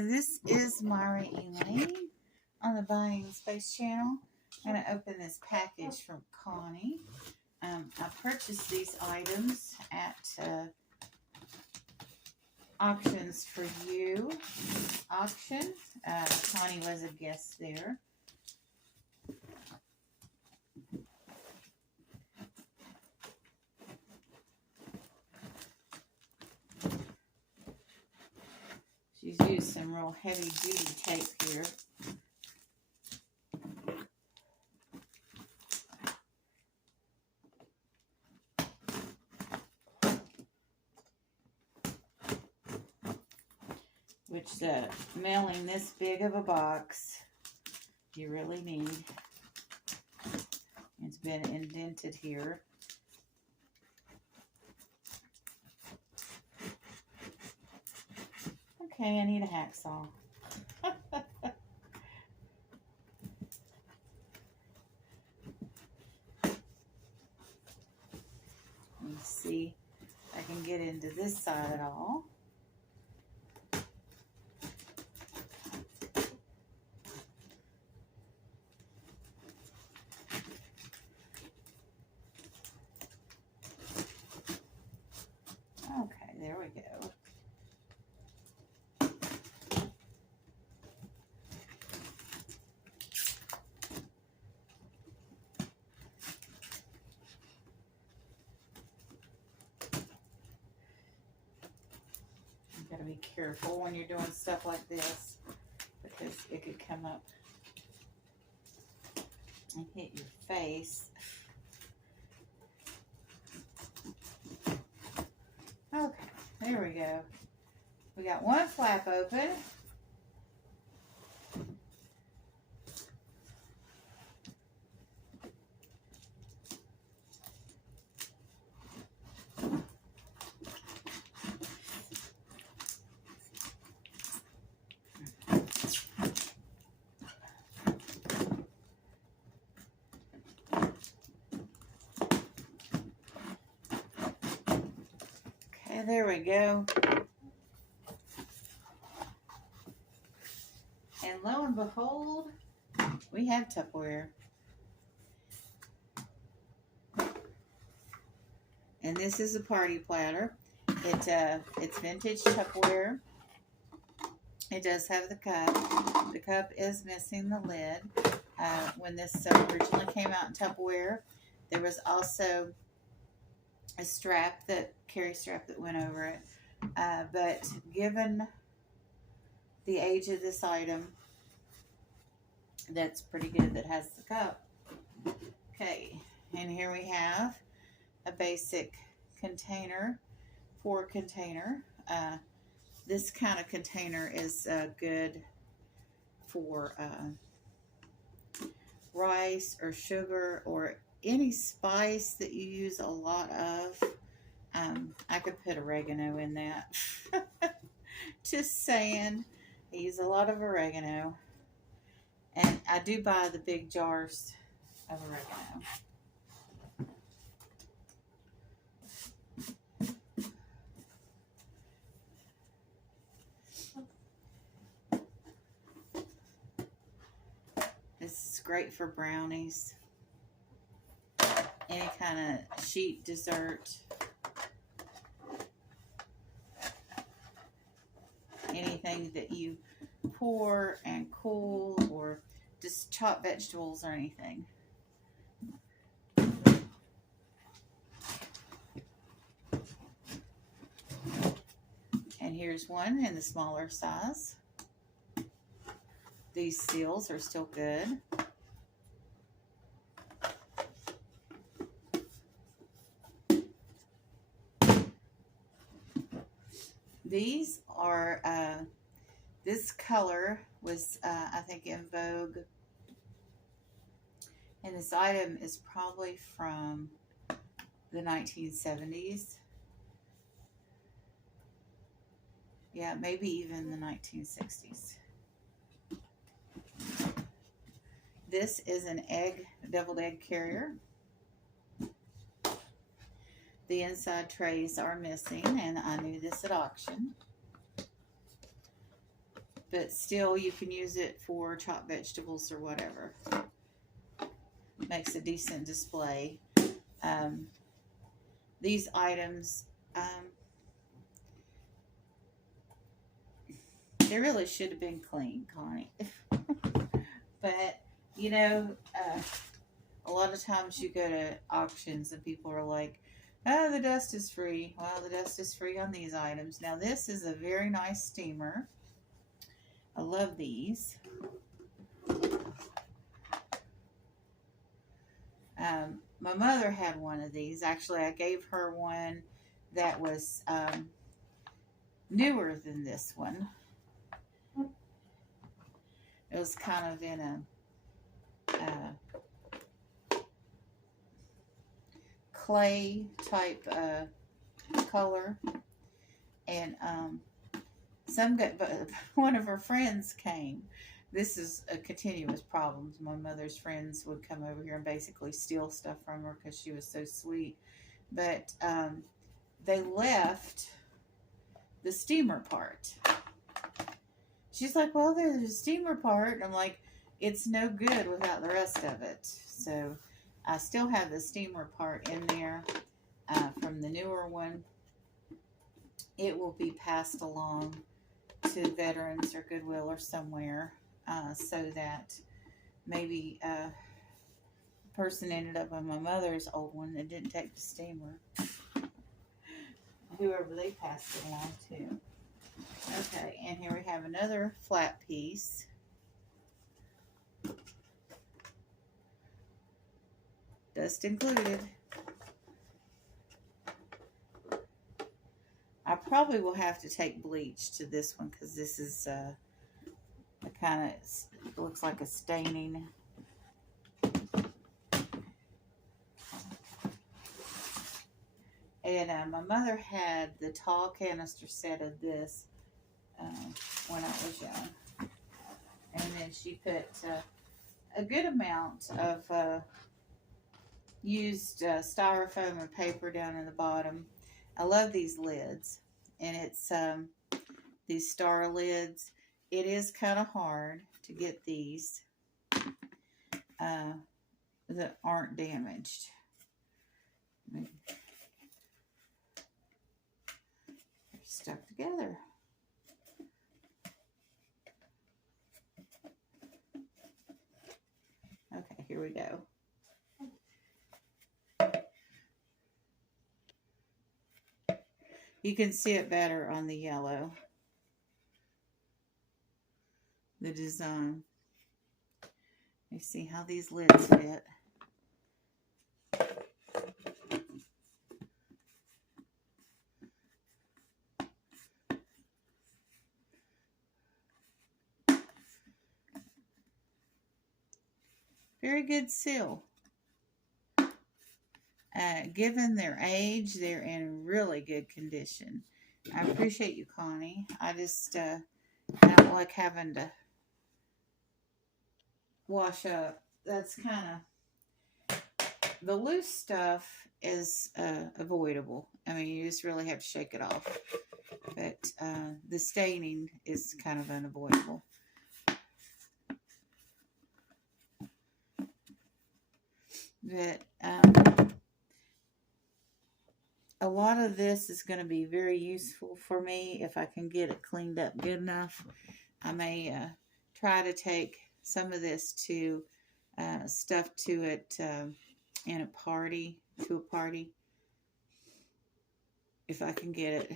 This is Myra Elaine on the Buying Space channel. I'm going to open this package from Connie. I purchased these items at Auctions for You auction. Connie was a guest there. She's used some real heavy duty tape here. Which mailing this big of a box, you really need. It's been indented here. Okay, I need a hacksaw. Let's see if I can get into this side at all. Okay, there we go. You gotta be careful when you're doing stuff like this because it could come up and hit your face. Okay, there we go. We got one flap open. Okay, there we go. And lo and behold, we have Tupperware. And this is a party platter. It's vintage Tupperware. It does have the cup. The cup is missing the lid. When this originally came out in Tupperware, there was also a strap, carry strap that went over it. But given the age of this item, that's pretty good that has the cup. Okay, and here we have a basic container, 4-container. This kind of container is good for rice or sugar or any spice that you use a lot of. I could put oregano in that. Just saying. I use a lot of oregano. And I do buy the big jars of oregano. This is great for brownies. Any kind of sheet dessert. Anything that you pour and cool, or just chop vegetables or anything. And here's one in the smaller size. These seals are still good. These are, this color was, I think, in vogue. And this item is probably from the 1970s. Yeah, maybe even the 1960s. This is an deviled egg carrier. The inside trays are missing, and I knew this at auction. but still you can use it for chopped vegetables or whatever. Makes a decent display. These items, they really should have been clean, Connie. But, you know, a lot of times you go to auctions and people are like, oh, the dust is free. Well, the dust is free on these items. Now, this is a very nice steamer. I love these. My mother had one of these. Actually, I gave her one that was newer than this one. It was kind of in a clay type color, and one of her friends came. This is a continuous problem. My mother's friends would come over here and basically steal stuff from her because she was so sweet. But they left the steamer part. She's like, well, there's a steamer part. And I'm like, it's no good without the rest of it. So I still have the steamer part in there from the newer one. It will be passed along to veterans or Goodwill or somewhere, so that maybe a person ended up on my mother's old one that didn't take the steamer. Whoever they passed it along to. Okay, and here we have another flat piece. Dust included. I probably will have to take bleach to this one because this is a kind of looks like a staining. And my mother had the tall canister set of this when I was young. And then she put a good amount of used styrofoam and paper down in the bottom. I love these lids. And it's these star lids. It is kind of hard to get these that aren't damaged. They're stuck together. Okay, here we go. You can see it better on the yellow. The design. You see how these lids fit. Very good seal. Given their age, they're in really good condition. I appreciate you, Connie. I just I don't like having to wash up. That's kind of, the loose stuff is avoidable. I mean, you just really have to shake it off. But the staining is kind of unavoidable. But a lot of this is going to be very useful for me if I can get it cleaned up good enough. I may try to take some of this to stuff to it in a party, if I can get it.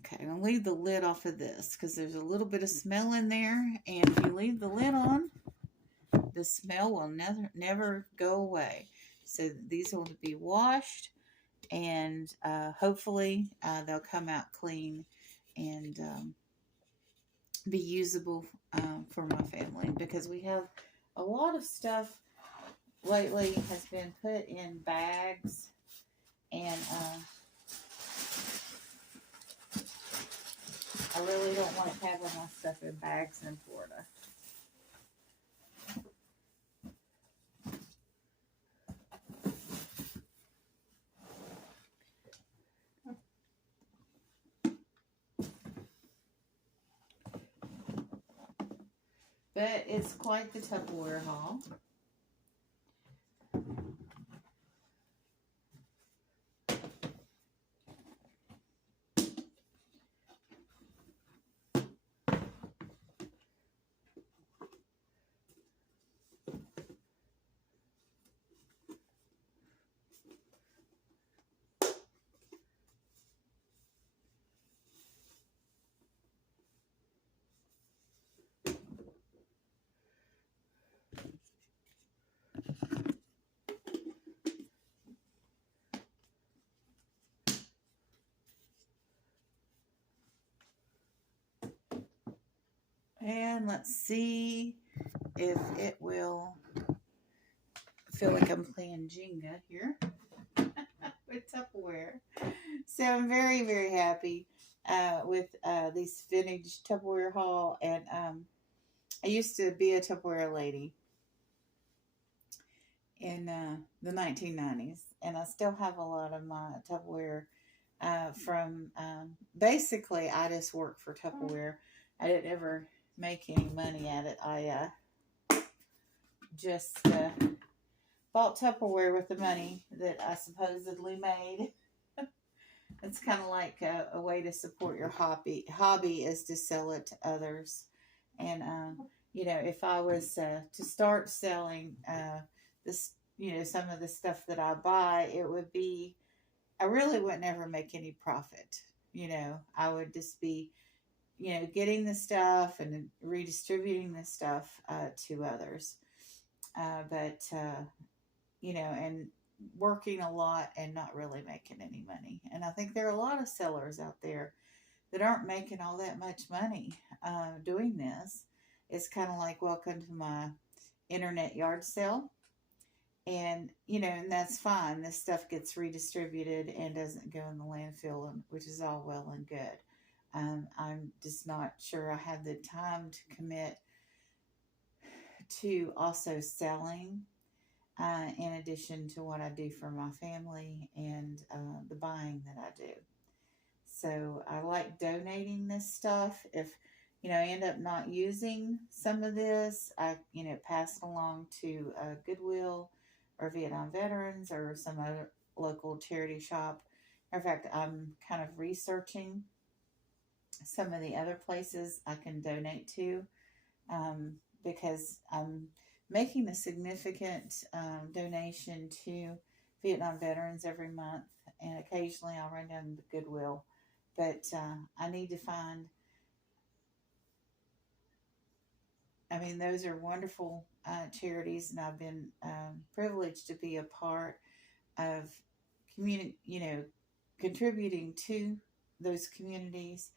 Okay, I'm going to leave the lid off of this because there's a little bit of smell in there, and if you leave the lid on, the smell will never go away. So these will be washed, and hopefully they'll come out clean and be usable for my family, because we have a lot of stuff lately has been put in bags, and I really don't like having my stuff in bags in Florida. But it's quite the Tupperware haul. And let's see if it will feel like I'm playing Jenga here with Tupperware. So I'm very, very happy with these vintage Tupperware haul. And I used to be a Tupperware lady in the 1990s. And I still have a lot of my Tupperware from basically, I just worked for Tupperware. I didn't ever make any money at it. I just bought Tupperware with the money that I supposedly made. It's kind of like a way to support your hobby. Hobby is to sell it to others. And, if I was to start selling this, some of the stuff that I buy, it would be, I really would never make any profit. I would just be, getting the stuff and redistributing the stuff to others. And working a lot and not really making any money. And I think there are a lot of sellers out there that aren't making all that much money doing this. It's kind of like, welcome to my internet yard sale. And, and that's fine. This stuff gets redistributed and doesn't go in the landfill, which is all well and good. I'm just not sure I have the time to commit to also selling in addition to what I do for my family and the buying that I do. So I like donating this stuff. If, I end up not using some of this, I, pass it along to Goodwill or Vietnam Veterans or some other local charity shop. In fact, I'm kind of researching some of the other places I can donate to because I'm making a significant donation to Vietnam veterans every month, and occasionally I'll run down to Goodwill. But I need to find, those are wonderful charities, and I've been privileged to be a part of contributing to those communities.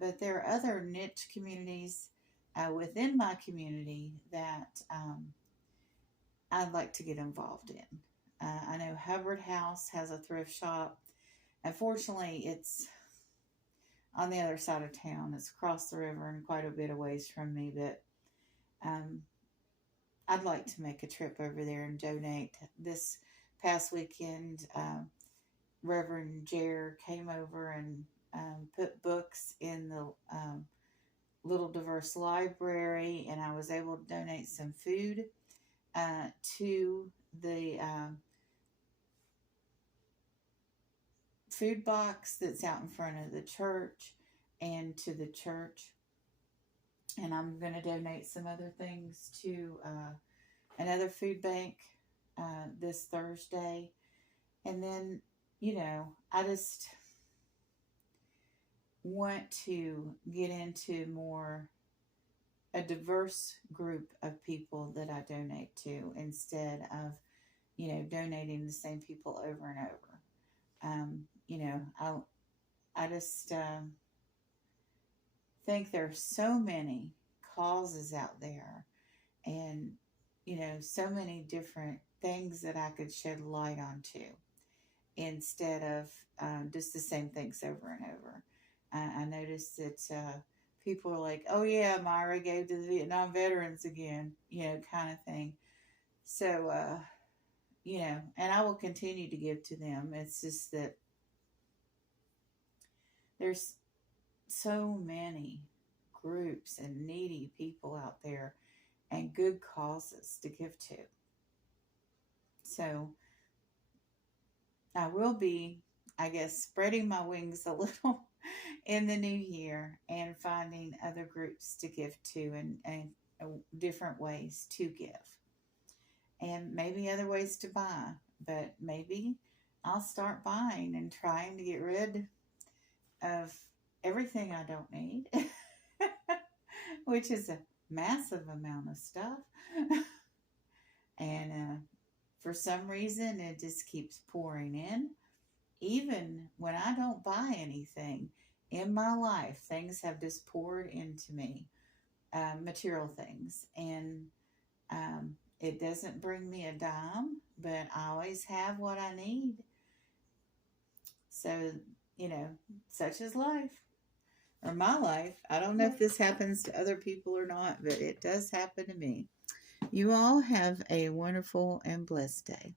But there are other niche communities within my community that I'd like to get involved in. I know Hubbard House has a thrift shop. Unfortunately, it's on the other side of town. It's across the river and quite a bit of ways from me, but I'd like to make a trip over there and donate. This past weekend, Reverend Jer came over and put books in the Little Diverse Library, and I was able to donate some food to the food box that's out in front of the church and to the church. And I'm going to donate some other things to another food bank this Thursday. And then, I just want to get into a diverse group of people that I donate to instead of, donating the same people over and over. I just think there's so many causes out there and, so many different things that I could shed light onto instead of just the same things over and over. I noticed that people are like, oh yeah, Myra gave to the Vietnam veterans again, kind of thing. So, and I will continue to give to them. It's just that there's so many groups groups and needy people out there and good causes to give to. So I will be, I guess, spreading my wings a little in the new year and finding other groups to give to, and different ways to give, and maybe other ways to buy. But maybe I'll start buying and trying to get rid of everything I don't need, which is a massive amount of stuff. And for some reason, it just keeps pouring in. Even when I don't buy anything in my life, things have just poured into me, material things. And it doesn't bring me a dime, but I always have what I need. So, such is life, or my life. I don't know if this happens to other people or not, but it does happen to me. You all have a wonderful and blessed day.